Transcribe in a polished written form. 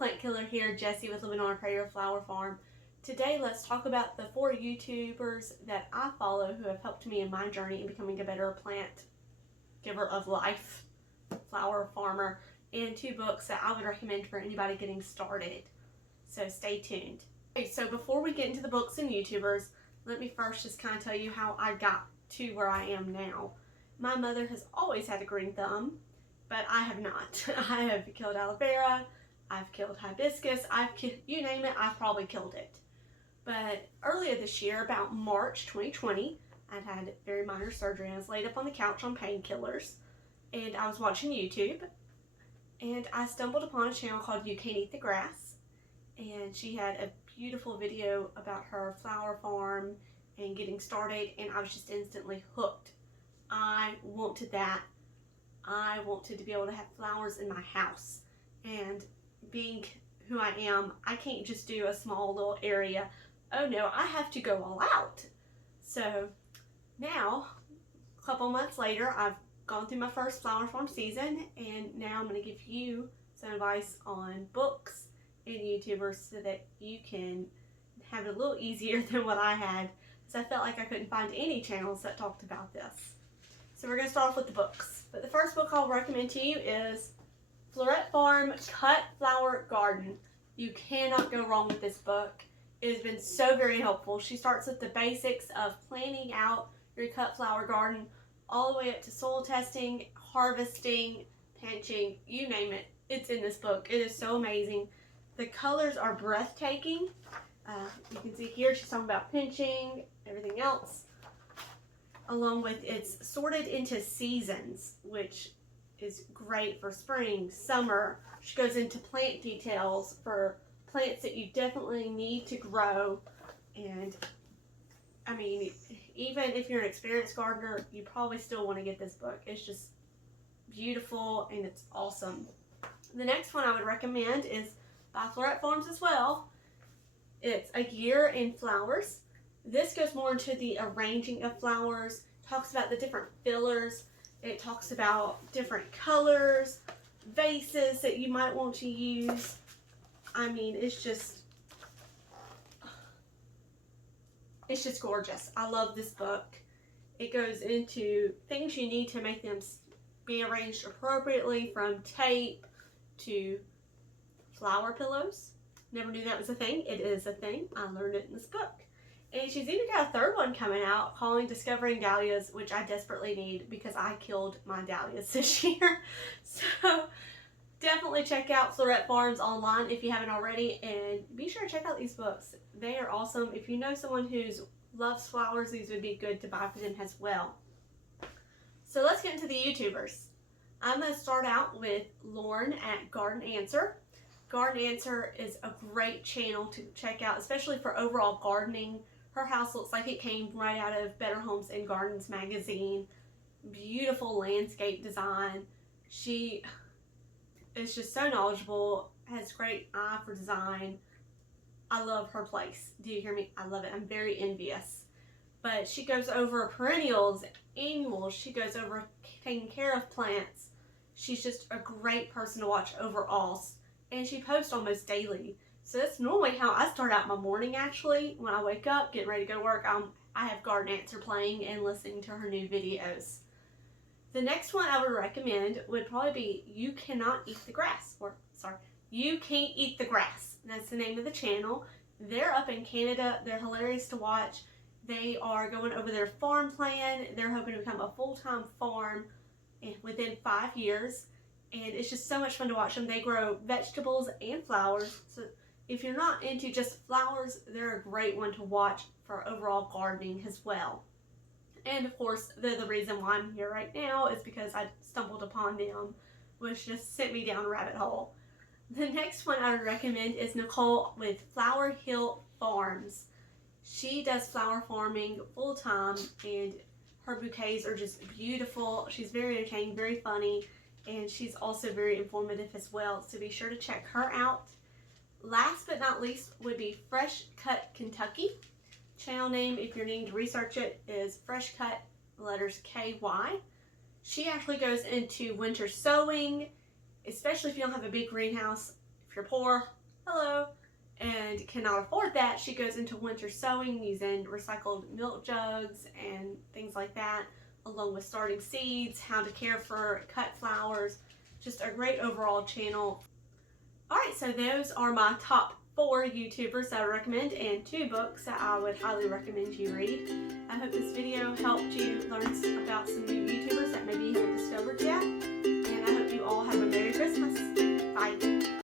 plant killer here, Jessie with Living on a Prayer Flower Farm. Today let's talk about the 4 YouTubers that I follow who have helped me in my journey in becoming a better plant giver of life, flower farmer, and 2 books that I would recommend for anybody getting started. So stay tuned. Okay, so before we get into the books and YouTubers, let me first just kind of tell you how I got to where I am now. My mother has always had a green thumb, but I have not. I have killed aloe vera, I've killed hibiscus, you name it, I've probably killed it. But earlier this year, about March 2020, I'd had very minor surgery and I was laid up on the couch on painkillers, and I was watching YouTube, and I stumbled upon a channel called You Can't Eat the Grass, and she had a beautiful video about her flower farm and getting started, and I was just instantly hooked. I wanted that. I wanted to be able to have flowers in my house, and being who I am, I can't just do a small little area. Oh no, I have to go all out. So now, a couple months later, I've gone through my first flower farm season, and now I'm going to give you some advice on books and YouTubers so that you can have it a little easier than what I had, because I felt like I couldn't find any channels that talked about this. So we're going to start off with the books. But the first book I'll recommend to you is Florette Farm Cut Flower Garden. You cannot go wrong with this book. It has been so very helpful. She starts with the basics of planning out your cut flower garden all the way up to soil testing, harvesting, pinching, you name it. It's in this book. It is so amazing. The colors are breathtaking. You can see here she's talking about pinching, everything else, along with it's sorted into seasons, which is great for spring, summer. She goes into plant details for plants that you definitely need to grow. And I mean, even if you're an experienced gardener, you probably still want to get this book. It's just beautiful and it's awesome. The next one I would recommend is by Florette Farms as well. It's A Year in Flowers. This goes more into the arranging of flowers, talks about the different fillers, it talks about different colors, vases that you might want to use. I mean, it's just gorgeous. I love this book. It goes into things you need to make them be arranged appropriately, from tape to flower pillows. Never knew that was a thing. It is a thing. I learned it in this book. And she's even got a 3rd one coming out calling Discovering Dahlias, which I desperately need because I killed my dahlias this year. So definitely check out Florette Farms online if you haven't already, and be sure to check out these books. They are awesome. If you know someone who loves flowers, these would be good to buy for them as well. So let's get into the YouTubers. I'm going to start out with Lauren at Garden Answer. Garden Answer is a great channel to check out, especially for overall gardening. Her house looks like it came right out of Better Homes and Gardens magazine. Beautiful landscape design. She is just so knowledgeable, has great eye for design. I love her place. Do you hear me? I love it. I'm very envious. But she goes over perennials, annuals. She goes over taking care of plants. She's just a great person to watch overall. And she posts almost daily. So that's normally how I start out my morning, actually. When I wake up, getting ready to go to work, I have Garden Answer playing and listening to her new videos. The next one I would recommend would probably be You Cannot Eat the Grass. You Can't Eat the Grass. That's the name of the channel. They're up in Canada. They're hilarious to watch. They are going over their farm plan. They're hoping to become a full-time farm within 5 years. And it's just so much fun to watch them. They grow vegetables and flowers. So if you're not into just flowers, they're a great one to watch for overall gardening as well. And of course, they're the reason why I'm here right now is because I stumbled upon them, which just sent me down a rabbit hole. The next one I would recommend is Nicole with Flower Hill Farms. She does flower farming full time, and her bouquets are just beautiful. She's very entertaining, very funny, and she's also very informative as well, so be sure to check her out. Last but not least would be FreshCutKY. Channel name, if you're needing to research it, is FreshCutKY. She actually goes into winter sowing, especially if you don't have a big greenhouse. If you're poor, hello, and cannot afford that, she goes into winter sowing using recycled milk jugs and things like that, along with starting seeds, how to care for cut flowers. Just a great overall channel. Alright, so those are my top 4 YouTubers that I recommend and 2 books that I would highly recommend you read. I hope this video helped you learn about some new YouTubers that maybe you haven't discovered yet. And I hope